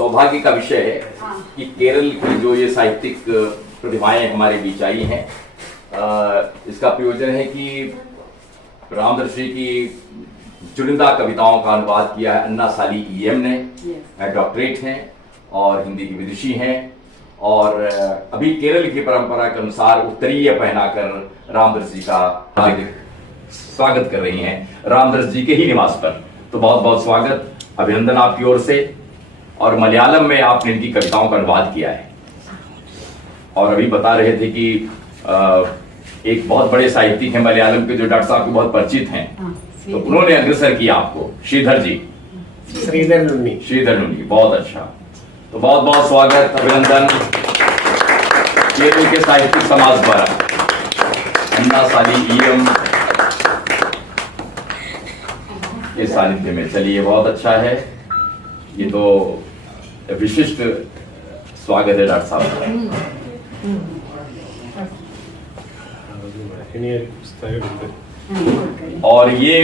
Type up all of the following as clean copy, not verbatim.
सौभाग्य का विषय है कि केरल की जो ये साहित्यिक प्रतिभाएं हमारे बीच आई हैं, इसका प्रयोजन है कि रामदर्शी की चुनिंदा कविताओं का अनुवाद किया है अन्ना साली ईएम ने। डॉक्टरेट हैं और हिंदी की विदुषी हैं और अभी केरल की परंपरा के अनुसार उत्तरीय पहनाकर रामदर्शी का स्वागत कर रही हैं रामदर्श जी के ही निवास पर। तो बहुत बहुत स्वागत, अभिनंदन आपकी ओर से। और मलयालम में आपने इनकी कविताओं का अनुवाद किया है और अभी बता रहे थे कि एक बहुत बड़े साहित्यिक हैं मलयालम के जो डॉक्टर साहब को बहुत परिचित हैं, तो उन्होंने अग्रसर किया आपको, श्रीधर जी, श्रीधर नुन्नी। बहुत अच्छा, तो बहुत बहुत स्वागत, अभिनंदन केरल के साहित्यिक समाज द्वारा अन्ना साली ईएम के सानिध्य में। चलिए, बहुत अच्छा है, ये तो विशिष्ट स्वागत है डॉक्टर साहब। और ये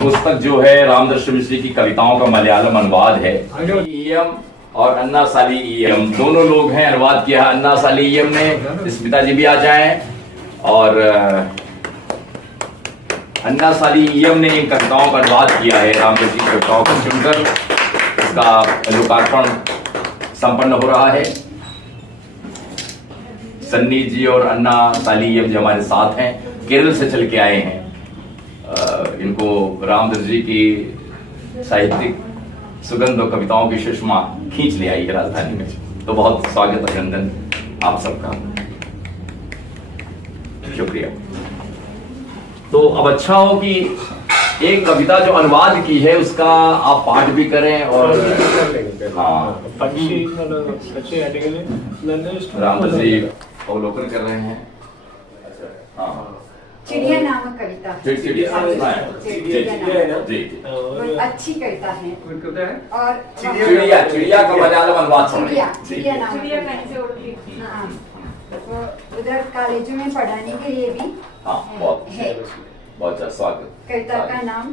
पुस्तक जो है रामदर्श मिश्र की कविताओं का मलयालम अनुवाद है। ईएम और अन्ना साली ईएम दोनों लोग हैं, अनुवाद किया है अन्ना साली ईएम ने। स्मिता जी भी आ जाएं। और अन्ना साली ईएम ने इन कविताओं का अनुवाद किया है, रामदर्श की कविताओं को चुनकर इसका लोकार्पण संपन्न हो रहा है। सन्नी जी और अन्ना साली ईएम जी हमारे साथ हैं, केरल से चल के आए हैं। इनको रामदर्श जी की साहित्यिक सुगंध और कविताओं की सुषमा खींच ले आई है राजधानी में। तो बहुत स्वागत, अभिनंदन आप सबका, शुक्रिया। तो अब अच्छा हो कि एक कविता जो अनुवाद की है उसका आप पाठ भी करें और रामदर्श जी अवलोकन कर रहे हैं। चिड़िया नामक कविता, चिड़िया अच्छी कविता है। और चिड़िया का मलयालम अनुवाद चिड़िया उधर कॉलेजों में पढ़ाने के लिए भी है। बहुत अच्छा, स्वागत। कविता का नाम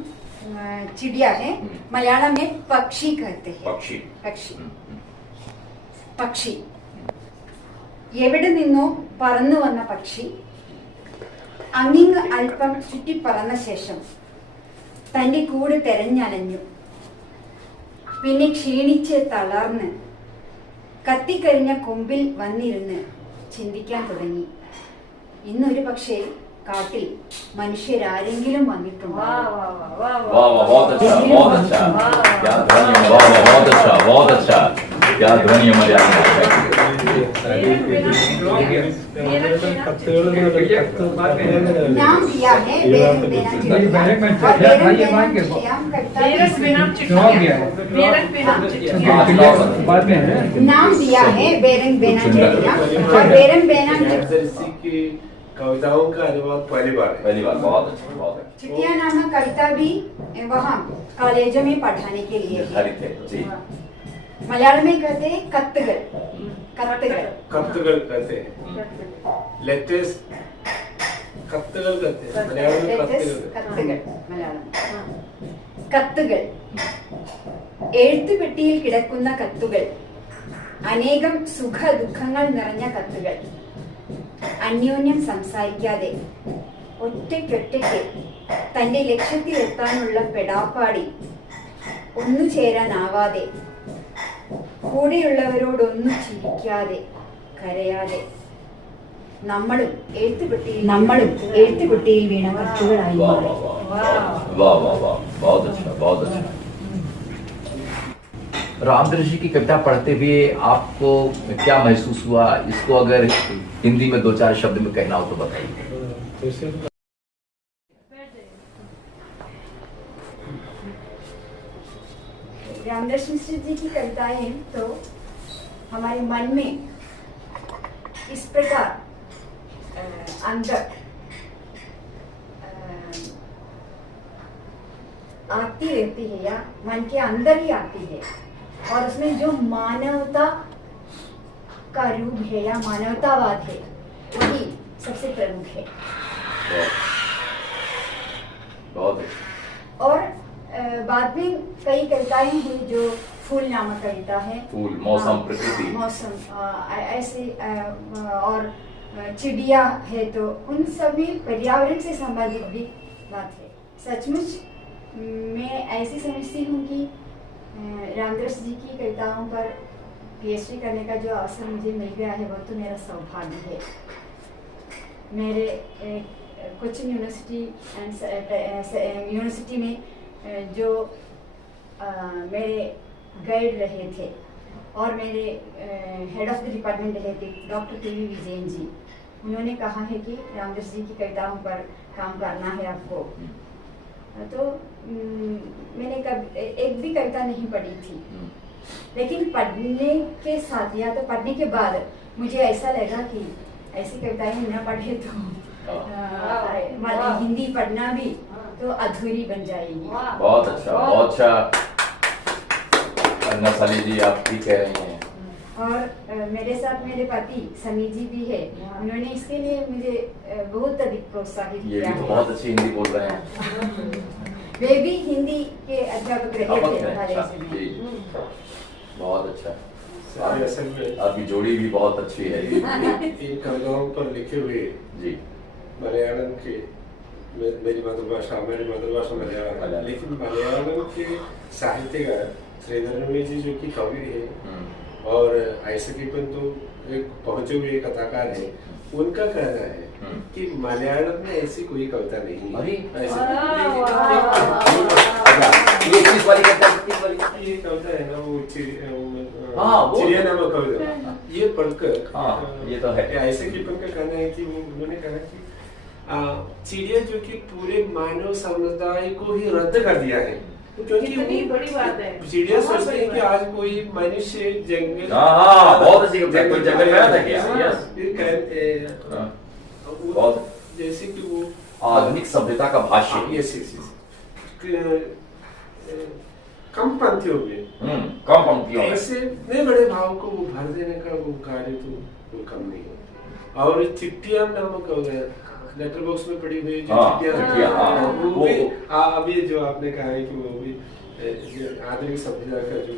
चिड़िया है, मलयालम में पक्षी कहते हैं। പക്ഷി എവിടെ നിന്നോ പറന്നു വന്ന പക്ഷി അങ്ങിങ്ങ് അല്പം ചുറ്റിപ്പറന്ന ശേഷം തന്റെ കൂട് തെരഞ്ഞലഞ്ഞു. പിന്നെ ക്ഷീണിച്ച് തളർന്ന് കത്തിക്കരിഞ്ഞ കൊമ്പിൽ വന്നിരുന്ന് ചിന്തിക്കാൻ തുടങ്ങി. ഇന്നൊരു പക്ഷേ കാട്ടിൽ മനുഷ്യരാരെങ്കിലും വന്നിട്ടുണ്ടോ? क्या ध्वनि है मलयालम नाम दिया है नाम दिया है बेरंग बेना चिड़िया और बेरंग बेना की कविताओं का अनुवाद पहली बार। बहुत अच्छा। चिड़िया नामक कविता भी वहाँ कॉलेजों में पढ़ाने के लिए जी। मलयालम में कहते हैं कत्तुगल कहते हैं, लेटेस्ट कत्तुगल कहते हैं मलयालम में। കത്തുകൾ, എഴുത്തുപെട്ടിയിൽ കിടക്കുന്ന കത്തുകൾ, അനേകം സുഖ ദുഃഖങ്ങൾ നിറഞ്ഞ കത്തുകൾ, അന്യോന്യം സംസാരിക്കാതെ ഒറ്റയ്ക്കൊറ്റയ്ക്ക് തന്റെ ലക്ഷ്യത്തിലെത്താനുള്ള പെടാപ്പാടി, ഒന്നു ചേരാനാവാതെ, കൂടെയുള്ളവരോടൊന്നും ചിരിക്കാതെ, കരയാതെ, നമ്മളും എഴുത്തുപെട്ടിയിൽ വീണ കത്തുകളായി. बहुत अच्छा। रामदर्श जी की कविता पढ़ते हुए आपको क्या महसूस हुआ? इसको अगर हिंदी में 2-4 शब्द में कहना हो तो बताइए। रामदर्श मिश्र जी की कविताएं तो हमारे मन में इस प्रकार अंदर आती रहती है या मन के अंदर ही आती है और उसमें जो मानवता का रूप है या मानवतावाद है वही सबसे प्रमुख है। बहुत और बाद में कई कविताएं हुई जो फूल नामक कविता है। फूल, मौसम, प्रकृति। मौसम ऐसे और चिड़िया है, तो उन सभी पर्यावरण से संबंधित भी बात है। सचमुच मैं ऐसी समझती हूँ कि रामदर्श जी की कविताओं पर पीएचडी करने का जो अवसर मुझे मिल गया है वो तो मेरा सौभाग्य है। मेरे कोचिन यूनिवर्सिटी में जो मेरे गाइड रहे थे और मेरे हेड ऑफ द डिपार्टमेंट रहे थे डॉक्टर के.वी. विजयन जी, उन्होंने कहा है कि रामदर्श जी की कविताओं पर काम करना है आपको। तो मैंने कभी एक भी कविता नहीं पढ़ी थी, लेकिन पढ़ने के साथ या तो पढ़ने के बाद मुझे ऐसा लगा कि ऐसी कविताएं न पढ़े तो हिंदी पढ़ना भी तो अधूरी बन जाएगी। बहुत अच्छा, बहुत अच्छा अन्ना साली जी, आप ठीक कह रही हैं। और मेरे साथ मेरे पति समी जी भी है, उन्होंने इसके लिए मुझे बहुत अधिक प्रोत्साहित ये किया भी तो है। बहुत अच्छी हिंदी बोल रहे हैं। वे भी हिंदी के अध्यापक रहे थे हमारे अच्छा, समय। जी, बहुत अच्छा। सारे असल में आपकी जोड़ी भी बहुत अच्छी है। इन कविताओं पर लिखे हुए जी, मलयालम के, मेरी मातृभाषा मलयालम, लेकिन मलयालम के साहित्यकार श्रीधर जी जो कि कवि है और आइसकीपन तो एक पहुंचे हुए कथाकार है, उनका कहना है कि मलयालम में ऐसी कोई कविता नहीं है। ये किस वाली कविता? ये कविता है ना, वो वो चिड़िया नामक कविता, ये पढ़कर हाँ, ये तो है। आइसकीपन का कहना है कि उन्होंने कहा कि चिड़िया जो कि पूरे मानव समुदाय को ही रद्द कर दिया है, क्योंकि कितनी बड़ी बात है। चिड़िया सोचते हैं कि आज कोई मनुष्य जंगल, बहुत अच्छी कविता, कोई जंगल में था क्या? बहुत, जैसे कि वो आधुनिक सभ्यता का भाष्य। कम पंक्तियों में, कम पंक्तियों में ऐसे नए बड़े भाव को वो भर देने का वो कार्य तो वो कम नहीं होता। और चिट्ठियां नामक लेटर बॉक्स में पड़ी हुई जो चिट्ठियां, वो भी अभी जो आपने कहा है कि वो भी आधुनिक सभ्यता का जो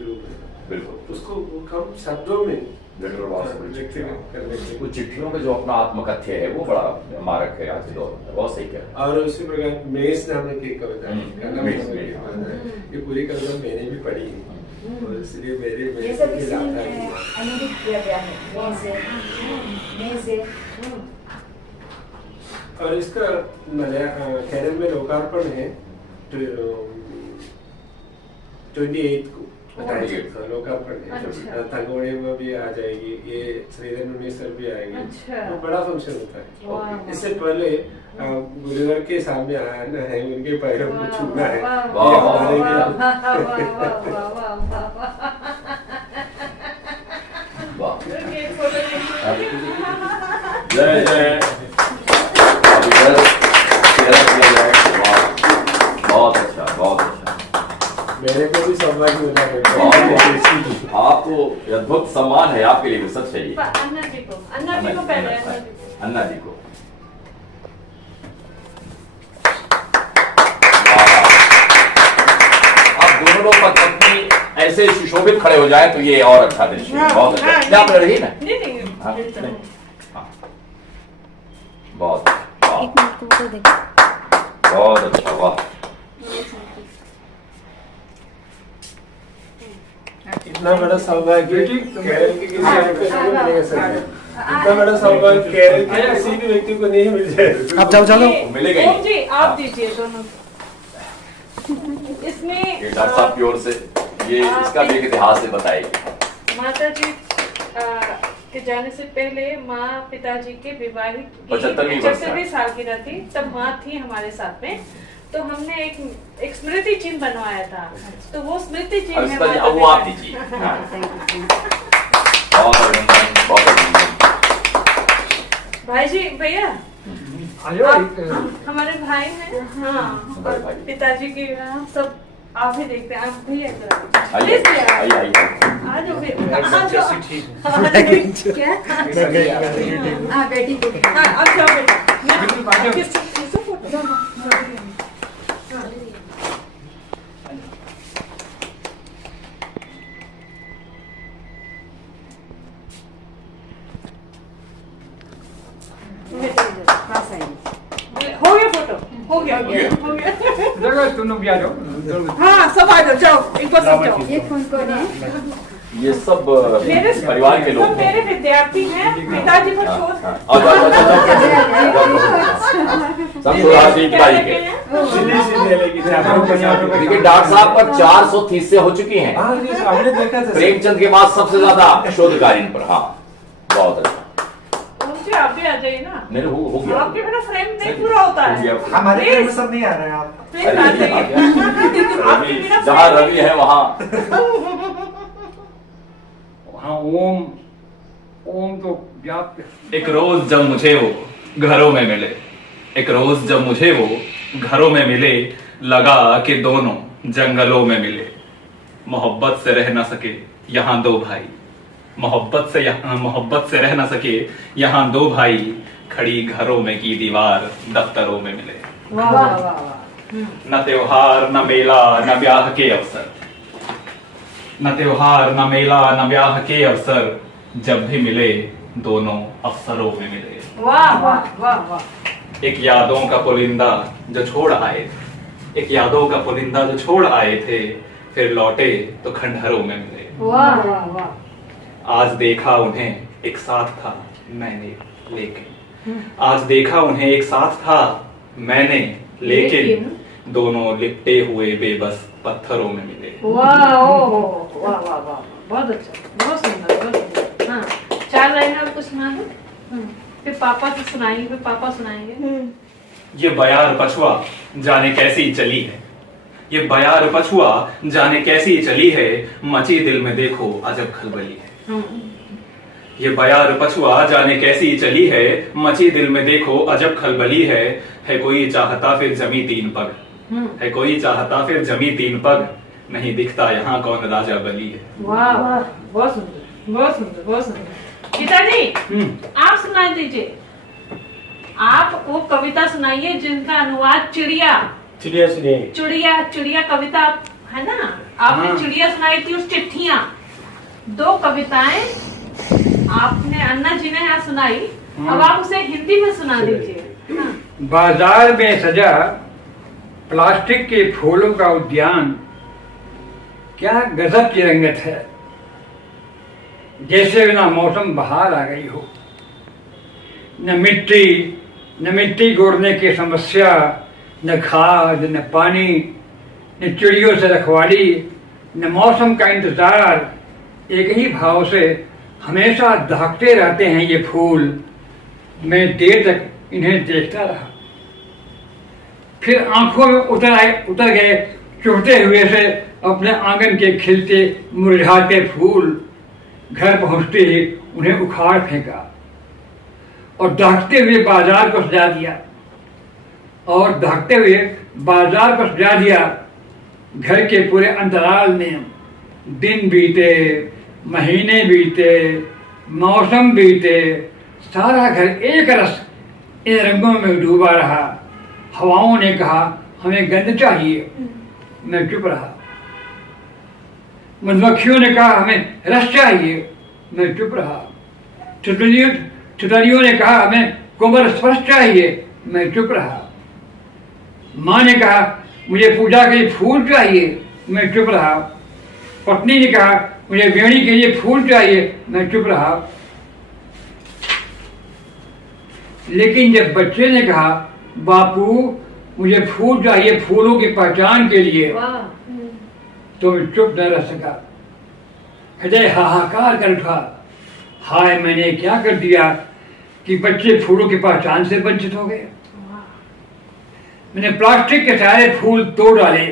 रूप है, बिल्कुल उसको कम शब्दों में लेटर बॉक्स व्यक्त करने के वो चिट्ठियों का जो अपना आत्मकथ्य है वो बड़ा मारक है आज के दौर में। बहुत सही कह रहे हैं। और उसी प्रकार मेष नामक एक कविता मेष, ये पूरी कविता मैंने भी पढ़ी है और इसलिए मेरे ये सब इसमें अनुदित किया गया है मैं से। और इसका केरल में लोकार्पण है 28 को लोकार्पण है। अच्छा। तंगोड़े में भी आ जाएगी, ये श्रीधर सर भी आएंगे। अच्छा। तो बड़ा फंक्शन होता वाह। है। इससे पहले गुरुवर के सामने आना है, उनके पैरों को छूना है। जय जय, बहुत अच्छा, बहुत अच्छा। मेरे को भी सौभाग्य मिला है। आपको अद्भुत सम्मान है, आपके लिए भी सच है ये। अन्ना जी को पहले अन्ना जी को। अब दोनों लोग पत्नी ऐसे सुशोभित खड़े हो जाए तो ये और अच्छा दृश्य है। बहुत अच्छा। क्या आप रही ना? नहीं हाँ, हाँ। बहुत बहुत अच्छा, वाह। इतना बड़ा सौभाग्य केरल के किसी व्यक्ति को नहीं मिलेगा सर। इतना बड़ा सौभाग्य केरल के किसी भी व्यक्ति को नहीं मिल जाएगा। आप जाओ मिलेगा ही। ओम जी आप दीजिए दोनों। इसमें डॉक्टर साहब की ओर से ये इसका भी एक इतिहास से बताइए। माता जी के जाने से पहले माँ पिताजी के विवाहित 75वीं सालगिरह थी, तब माँ थी हमारे साथ में, तो हमने एक स्मृति चिन्ह बनवाया था, तो वो स्मृति चिन्ह है। वो आप दीजिए। बहुत अभिनंदन, बहुत अभिनंदन। भाई जी, भैया आप हमारे भाई हैं। हाँ, हमारे भाई। पिताजी के सब आप ही देखते हैं। आप भैया आइए आइए आ जाओ भैया। क्या? हाँ बेटी को हाँ, अब जाओ बेटा। हो गया हो गया हो गया। जगह तुम लोग भी आ जाओ। हाँ सब आ जाओ, जाओ एक बार सब जाओ। ये कौन कौन है? ये सब मेरे परिवार के लोग सब मेरे विद्यार्थी हैं, पिताजी पर शोध सब तो राजनीति की बारी के। देखिए डॉक्टर साहब पर 400 थीसें हो चुकी हैं। हमने देखा था प्रेमचंद के बाद सबसे ज्यादा शोधकार्य इन पर। हाँ बहुत अच्छा। मुझे आप भी आ जाइए ना। नहीं हो गया। आपके बिना फ्रेम नहीं पूरा होता है। हमारे Please, फ्रेंड सब नहीं आ रहे हैं आप। please आ जाइए। आपके बिना जहाँ frame रवि है वहाँ हाँ ओम तो व्याप्त। एक रोज जब मुझे वो घरों में मिले, एक रोज जब मुझे वो घरों में मिले, लगा कि दोनों जंगलों में मिले। मोहब्बत से रह न सके यहाँ दो भाई, मोहब्बत से रह न सके यहाँ दो भाई, खड़ी घरों में की दीवार दफ्तरों में मिले। वाह वाह वाह वाह। न त्योहार न मेला न ब्याह के अवसर, न त्योहार न मेला न ब्याह के अवसर, जब भी मिले दोनों अवसरों में मिले। वाह वाह वाह वाह। एक यादों का पुलिंदा जो छोड़ आए थे, एक यादों का पुलिंदा जो छोड़ आए थे, फिर लौटे तो खंडहरों में मिले। वाह वाह वाह। आज देखा उन्हें एक साथ था मैंने लेकिन, आज देखा उन्हें एक साथ था मैंने लेकिन, दोनों लिपटे हुए बेबस पत्थरों में मिले। वाह वाह वाह वाह, बहुत अच्छा, बहुत सुंदर, बहुत सुंदर। हाँ 4 लाइन और कुछ सुना दो। फिर पापा से सुनाएंगे, फिर पापा सुनाएंगे। ये बयार पछुआ जाने कैसी चली है, ये बयार पछुआ जाने कैसी चली है, मची दिल में देखो अजब खलबली है। ये बयार पछुआ जाने कैसी चली है, मची दिल में देखो अजब खलबली है कोई चाहता फिर जमी 3 पग, है कोई चाहता फिर जमी 3 पग, नहीं दिखता यहाँ कौन राजा बली है। वाह वाह, बहुत सुंदर, बहुत सुंदर, बहुत सुंदर। पिताजी आप सुना दीजिए, आप वो कविता सुनाइए जिनका अनुवाद चिड़िया चिड़िया कविता है ना, आपने चिड़िया सुनाई थी, उस चिट्ठियां 2 कविताएं आपने अन्ना जी ने यहाँ सुनाई, अब आप उसे हिंदी में सुना दीजिए। बाजार में सजा प्लास्टिक के फूलों का उद्यान, क्या गजब की रंगत है, जैसे बिना मौसम बहार आ गई हो। न मिट्टी गोड़ने की समस्या, न खाद न पानी, न चिड़ियों से रखवाली, न मौसम का इंतजार, एक ही भाव से हमेशा दहकते रहते हैं ये फूल। मैं देर तक इन्हें देखता रहा, फिर आंखों में उतर गए चुभते हुए से अपने आंगन के खिलते मुरझाते फूल। घर पहुंचते ही उन्हें उखाड़ फेंका और दहकते हुए बाजार को सजा दिया, और दहकते हुए बाजार को सजा दिया। घर के पूरे अंतराल में दिन बीते, महीने बीते, मौसम बीते, सारा घर एक रस इन रंगों में डूबा रहा। हवाओं ने कहा हमें गंध चाहिए, मैं चुप रहा। मधुमक्खियों ने कहा हमें रस चाहिए, मैं चुप रहा। तितलियों ने कहा हमें कोमल स्पर्श चाहिए, मैं चुप रहा। माँ ने कहा मुझे पूजा के लिए फूल चाहिए, मैं चुप रहा। पत्नी ने कहा मुझे वेणी के लिए फूल चाहिए, मैं चुप रहा। लेकिन जब बच्चे ने कहा बापू मुझे फूल चाहिए फूलों की पहचान के लिए, तो मैं चुप न रह सका। हृदय हाहाकार कर उठा, हाय मैंने क्या कर दिया कि बच्चे फूलों की पहचान से वंचित हो गए। मैंने प्लास्टिक के सारे फूल तोड़ डाले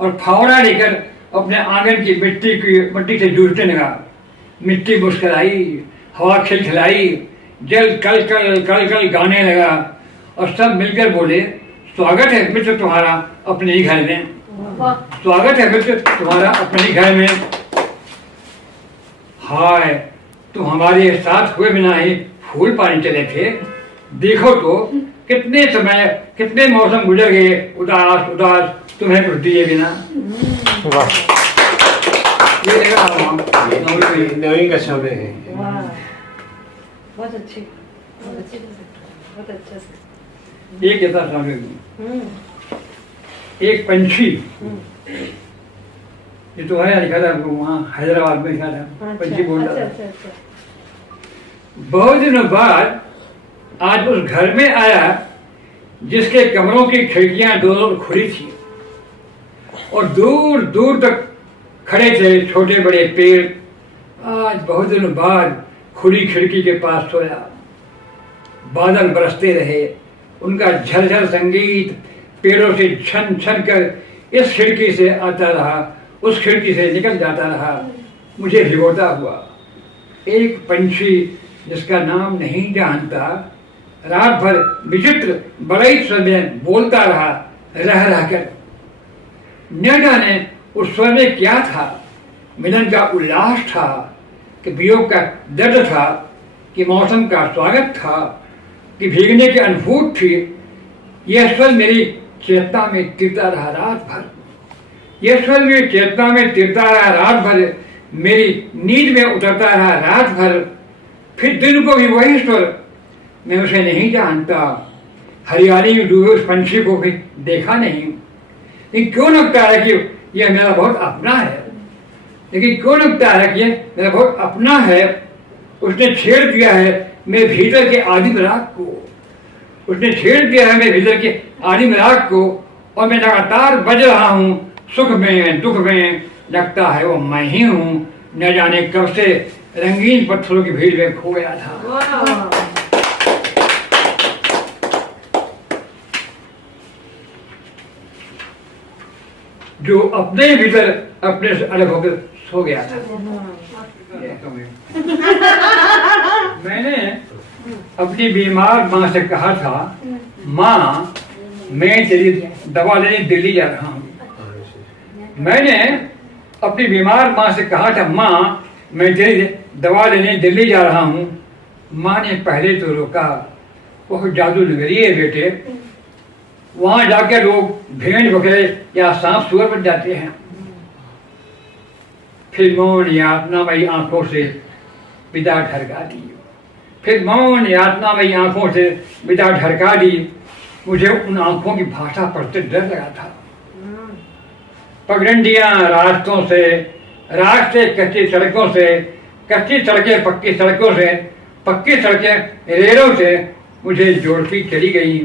और फावड़ा लेकर अपने आंगन की मिट्टी से जूझने लगा। मिट्टी मुस्कुराई, हवा खिलखिलाई, जल कल कल कल कल गाने लगा, और सब मिलकर बोले स्वागत है मित्र तुम्हारा अपने ही घर में, स्वागत है मित्र तुम्हारा अपने ही घर में। हाय तुम हमारे साथ हुए बिना ही फूल पाने चले थे, देखो तो कितने समय कितने मौसम गुजर गए उदास उदास तुम्हें कुछ दिए बिना। ये नवीन का शब्द है। बहुत अच्छी, बहुत अच्छे से, बहुत अच्छा से। एक यथा सामने एक पंछी, ये तो है लिखा था वहाँ हैदराबाद में, लिखा था पंछी बोल रहा था। बहुत दिनों बाद आज उस घर में आया जिसके कमरों की खिड़कियां दोनों खुली थी और दूर दूर तक खड़े थे छोटे बड़े पेड़। आज बहुत दिनों बाद खुली खिड़की के पास सोया। बादल बरसते रहे, उनका झरझर संगीत पेड़ों से छन छन कर इस खिड़की से आता रहा, उस खिड़की से निकल जाता रहा, मुझे भिगोता हुआ। एक पंछी जिसका नाम नहीं जानता रात भर विचित्र बड़े स्वर में बोलता रहा, रह रहकर। न जाने उस स्वर में क्या था, मिलन का उल्लास था कि वियोग का दर्द था, कि मौसम का स्वागत था, कि भीगने की अनुभूत थी। यह स्वर मेरी चेतना में तिरता रहा रात भर। यह स्वर मेरी चेतना में तिरता रहा रात भर, मेरी नींद में उतरता रहा रात भर। फिर दिन को भी वही स्वर, मैं उसे नहीं जानता, हरियाली में डूबे उस पंछी को भी देखा नहीं। लेकिन क्यों लगता है कि यह मेरा बहुत अपना है, लेकिन क्यों लगता है कि यह मेरा बहुत अपना है। उसने छेड़ दिया है मेरे भीतर के आदिम राग को, उसने छेड़ दिया है मेरे भीतर के आदिम राग को, और मैं लगातार बज रहा हूँ सुख में दुख में। लगता है वो मैं ही हूँ, न जाने कब से रंगीन पत्थरों की भीड़ में खो गया था। जो अपने भीतर अपने से अलग होकर सो गया था। मैंने अपनी बीमार माँ से कहा था, माँ मैं तेरी दवा लेने दिल्ली जा रहा हूँ। मैंने अपनी बीमार माँ से कहा था, माँ मैं तेरी दवा लेने दिल्ली जा रहा हूँ। माँ ने पहले तो रोका, वो जादू नगरी है बेटे, वहां जाकर लोग भेड़ बकरे या सांप सुअर बन जाते हैं। फिर मौन यातनामयी आंखों से विदा ढरका दी, फिर मौन यातनामयी आंखों से विदा ढरका दी। मुझे उन आंखों की भाषा पढ़ते डर लगा था। पगडंडियां रास्तों से, रास्ते कच्ची सड़कों से, कच्ची सड़कें पक्की सड़कों से, पक्की सड़कें रेलों से मुझे जोड़ती चली गई।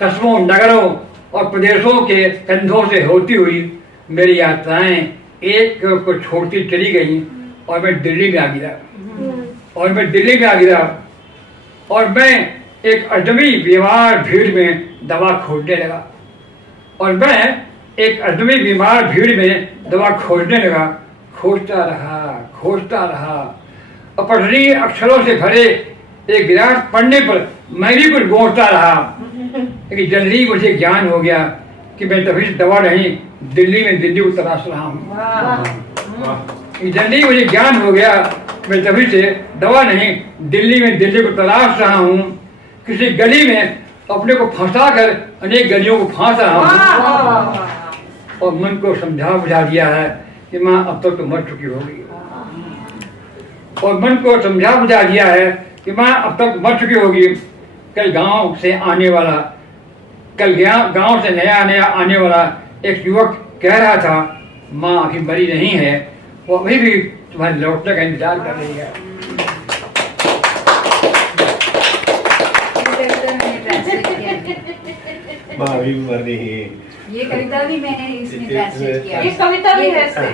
कस्बों, नगरों और प्रदेशों के कंधों से होती हुई मेरी यात्राएं एक को छोड़ती चली गई, और मैं दिल्ली में आ गिरा। और मैं एक अजनबी बीमार भीड़ में दवा खोजने लगा। खोजता रहा। अपठनीय अक्षरों से भरे एक विराट पन्ने पर मैं भी कुछ गोंचता रहा। लेकिन जल्दी मुझे ज्ञान हो गया कि मैं तभी से दवा नहीं, दिल्ली में दिल्ली को तलाश रहा हूँ। जल्दी मुझे ज्ञान हो गया, मैं तभी से दवा नहीं, दिल्ली में दिल्ली को तलाश रहा हूँ। किसी गली में अपने को फंसा कर अनेक गलियों को फांस रहा हूँ। और मन को समझा बुझा दिया है कि माँ अब तक तो मर चुकी होगी। और मन को समझा बुझा दिया है कि माँ अब तक मर चुकी होगी। कल गांव से नया आने वाला एक युवक कह रहा था, माँ अभी मरी नहीं है, वो अभी भी तुम्हारे लौटने का इंतजार कर रही है। माँ अभी मर रही है। ये कविता भी मैंने इसमें ट्रांसलेट किया। ये कविता भी है इसमें।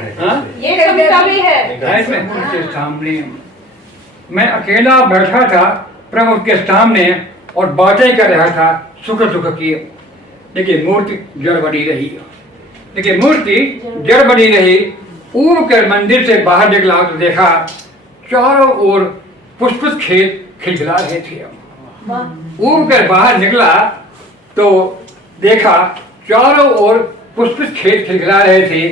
ये कविता भी है इसमें। उनके सामने मैं अकेला बैठा था प्रभु के सामने और बातें कर रहा था सुख दुख की। लेकिन मूर्ति जड़ बनी रही। ऊब कर मंदिर से बाहर निकला तो देखा चारों ओर पुष्पित खेत खिलखिला रहे थे। ऊब कर बाहर निकला तो देखा चारों ओर पुष्पित खेत खिलखिला रहे थे।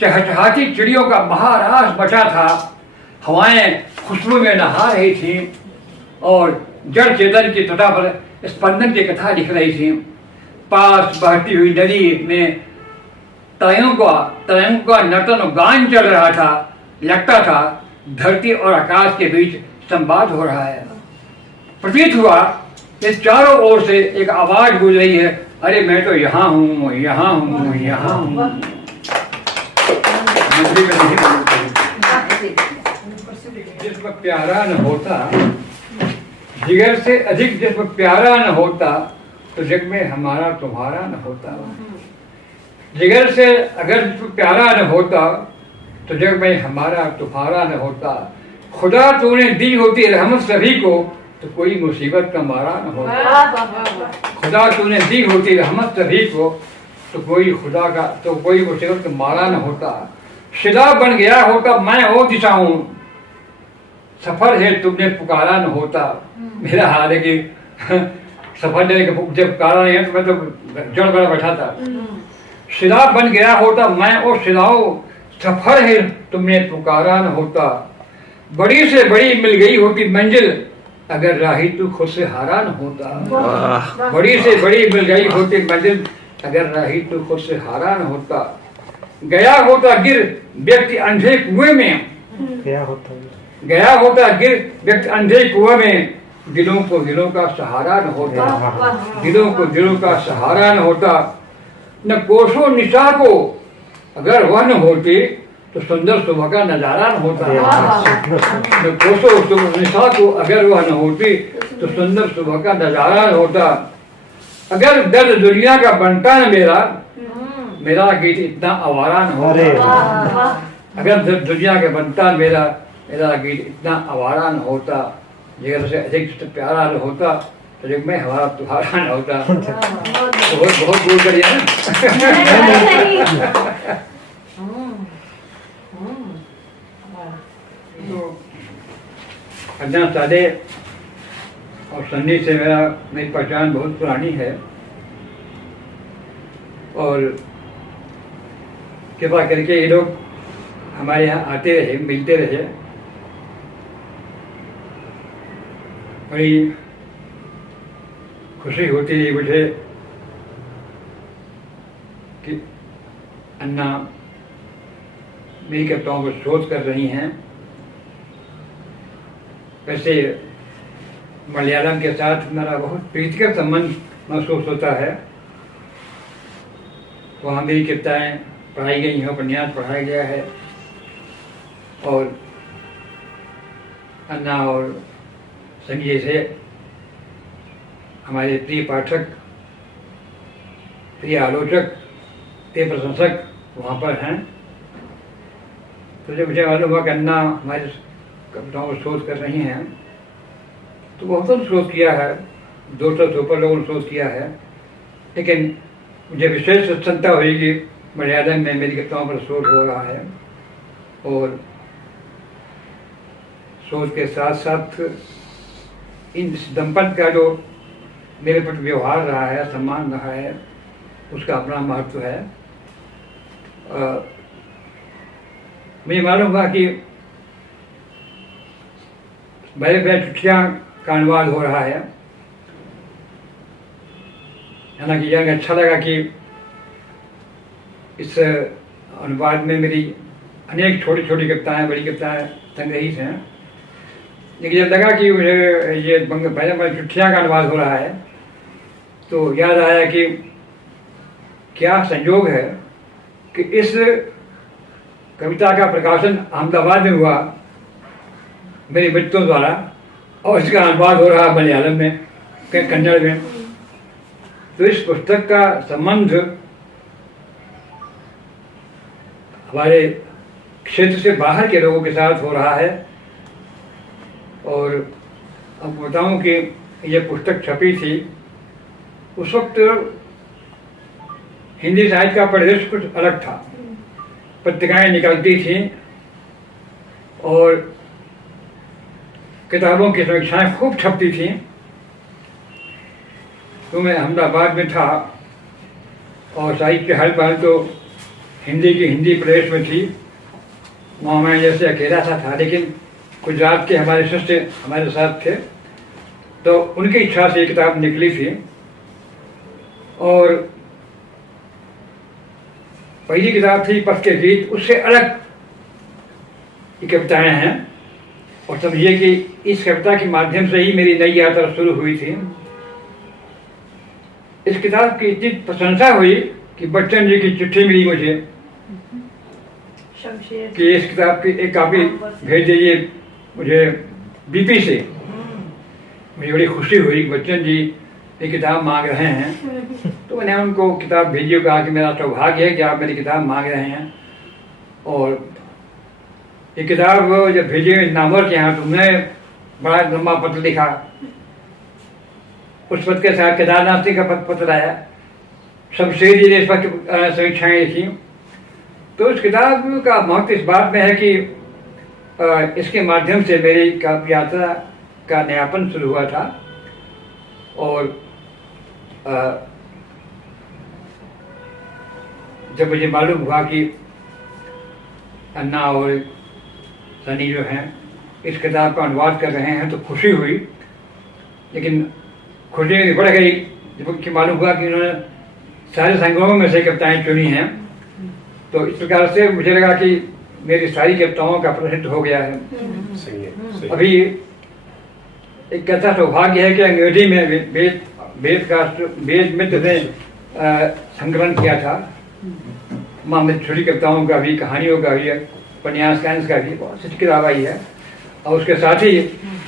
चहचहाती चिड़ियों का महारास बचा था। हवाएं खुशबू में नहा रही थी और जड़ चेतन की तथा पर स्पंदन की कथा लिख रही थी। पास बहती हुई नदी में तलयों का नर्तन और गान चल रहा था। लगता था धरती और आकाश के बीच संवाद हो रहा है। प्रतीत हुआ ये चारों ओर से एक आवाज गूंज रही है, अरे मैं तो यहाँ हूँ, यहाँ हूँ, यहाँ हूँ। मंदिर में नहीं बोलते। जिसमें प्यारा न होता, जिगर से अधिक जिसमें प्यारा न होता, तो जग में हमारा तुम्हारा न होता। जिगर से अगर जिसमें प्यारा न होता, तो जग में हमारा तुम्हारा न होता। खुदा तूने दी होती रहमत सभी को, तो कोई मुसीबत का मारा न होता। खुदा तूने दी होती रहमत सभी को, तो कोई मुसीबत का मारा न होता। शिदा बन गया होता मैं ओ दिशा हूँ, सफर है तुमने पुकारा न होता। मेरा हाल है कि सफर ने जब पुकारा नहीं है तो मैं तो जड़ बड़ा बैठा था। शिदा बन गया होता मैं ओ शिदाओ, सफर है तुमने पुकारा न होता। बड़ी से बड़ी मिल गई होती मंजिल, अगर राही तू खुद से हारा न होता। बड़ी से बड़ी मिल गई होती मंजिल, अगर राही तू खुद से हारा न होता। गया होता गिर व्यक्ति अंधे कुएं में, गया होता गिर व्यक्ति अंधे कुएं में, दिलों को दिलों का सहारा न होता। दिलों को दिलों का सहारा न होता। न कोसों निशा को अगर वह न होती, तो सुंदर सुबह का नजारा न होता। न कोसों निशा को अगर वह न होती, तो सुंदर सुबह का नजारा न होता। अगर दर्द दुनिया का बनता न मेरा गीत इतना आवारा न होता। अगर दर्द दुनिया का बनता मेरा गीत इतना आवारा न होता। जिगर से अधिक प्यारा न होता, तो जग में हमारा तुम्हारा न होता। बहुत दूर करिए ना। अदनान सादे और सन्नी से मेरी पहचान बहुत पुरानी है, और कृपा करके ये लोग हमारे यहाँ आते रहे, मिलते रहे। बड़ी खुशी होती है मुझे कि अन्ना मेरी कविताओं पर शोध कर रही हैं। वैसे मलयालम के साथ मेरा बहुत प्रीतिकर संबंध महसूस होता है। वहाँ मेरी कविताएँ पढ़ाई गई हैं, उपन्यास पढ़ाया गया है, और अन्ना और संजय से हमारे प्रिय पाठक, प्रिय आलोचक, प्रिय प्रशंसक वहाँ पर हैं। तो जब मुझे मालूम हुआ कि अन्ना हमारी कविताओं पर शोध कर रही हैं, तो बहुत शोध किया है, 200 से ऊपर लोगों ने शोध किया है, लेकिन मुझे विशेष प्रसन्नता हुई कि मलयालम में मेरी कविताओं पर शोध हो रहा है। और शोध के साथ साथ इन दंपत का जो मेरे प्रति व्यवहार रहा है, सम्मान रहा है, उसका अपना महत्व है। मुझे मालूम हुआ कि बड़े चिट्ठियाँ का अनुवाद हो रहा है। हालांकि यह अच्छा लगा कि इस अनुवाद में मेरी अनेक छोटी छोटी कविताएँ, बड़ी कविताएँ संग्रहित हैं। लेकिन जब लगा कि मुझे ये बड़े चिट्ठियाँ का अनुवाद हो रहा है, तो याद आया कि क्या संयोग है कि इस कविता का प्रकाशन अहमदाबाद में हुआ मेरे मित्रों द्वारा, और इसका अनुवाद हो रहा मलयालम में, कन्नड़ में। तो इस पुस्तक का संबंध हमारे क्षेत्र से बाहर के लोगों के साथ हो रहा है। और अब बताऊं कि ये पुस्तक छपी थी, उस वक्त हिंदी साहित्य का परिदृश्य कुछ अलग था। पत्रिकाएं निकलती थी और किताबों की समीक्षाएं खूब छपती थी। तो मैं अहमदाबाद में था और साहित्य की हर पहल तो हिंदी की हिंदी प्रदेश में थी। वहाँ मैं जैसे अकेला सा था, लेकिन गुजरात के हमारे शिष्य हमारे साथ थे, तो उनकी इच्छा से ये किताब निकली थी। और पहली किताब थी पथ के गीत, उससे अलग ये कविताएँ हैं। और समझिए कि इस कविता के माध्यम से ही मेरी नई यात्रा शुरू हुई थी। इस किताब की इतनी प्रशंसा हुई कि बच्चन जी की चिट्ठी मिली मुझे शमशेर कि इस किताब की एक कापी भेज दीजिए मुझे बीपी से। मुझे बड़ी खुशी हुई, बच्चन जी ये किताब मांग रहे हैं। तो मैंने उनको किताब भेजी और कहा कि मेरा सौभाग्य है कि आप मेरी किताब मांग रहे हैं। और ये किताब जब भेजे नामवर के यहाँ, तो उन्होंने बड़ा लंबा पत्र लिखा। उस पत्र के साथ केदारनाथ सिंह का पत्र आया, शमशेर जी ने इस पर समीक्षाएं लिखी। तो इस किताब का महत्व इस बात में है कि इसके माध्यम से मेरी काव्य यात्रा का नयापन शुरू हुआ था। और जब मुझे मालूम हुआ कि अन्ना और सनी जो हैं इस किताब का अनुवाद कर रहे हैं, तो खुशी हुई। लेकिन खुशी बढ़ गई जब मालूम हुआ कि उन्होंने सारे संगमों में से कविताएं चुनी हैं। तो इस प्रकार से मुझे लगा कि मेरी सारी कविताओं का प्रसिद्ध हो गया है। सही है। अभी एक ऐसा सौभाग्य है कि अंग्रेजी में वेद मित्र ने संकलन किया था। मामले छोटी कविताओं का भी, कहानियों का भी, उपन्यास का भी बहुत अच्छी किताब आई है। और उसके साथ ही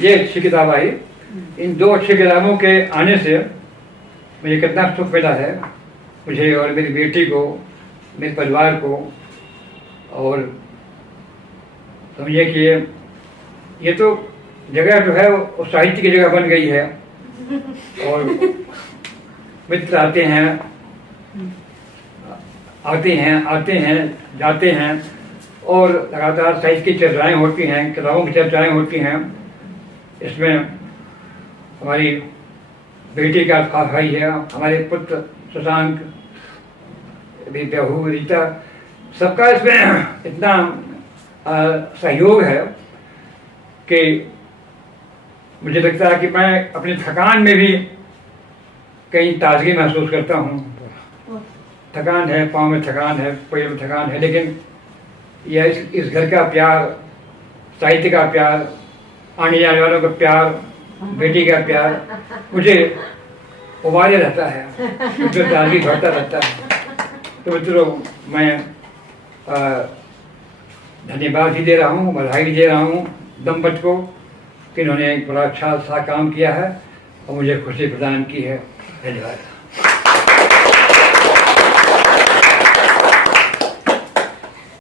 ये अच्छी किताब आई। इन दो अच्छी किताबों के आने से मुझे कितना सुख मिला है, मुझे और मेरी बेटी को, मेरे परिवार को। और समझिए कि ये तो जगह जो है वो साहित्य की जगह बन गई है। और मित्र आते हैं जाते हैं और लगातार साहित्य की चर्चाएं होती हैं, किताबों की चर्चाएं होती हैं। इसमें हमारी बेटी का भाई है, हमारे पुत्र शशांक, बहू रीता, सबका इसमें इतना सहयोग है कि मुझे लगता है कि मैं अपनी थकान में भी कहीं ताजगी महसूस करता हूँ। थकान है, पाँव में थकान है, पैर में थकान है, लेकिन यह इस घर का प्यार, साहित्य का प्यार, आने जाने वालों का प्यार, बेटी का प्यार मुझे उबाले रहता है, मुझे ताजगी भरता रहता है। तो मित्रों, मैं धन्यवाद भी दे रहा हूँ, बधाई भी दे रहा हूँ दंपति को कि इन्होंने एक बड़ा अच्छा सा काम किया है और मुझे खुशी प्रदान की है। धन्यवाद।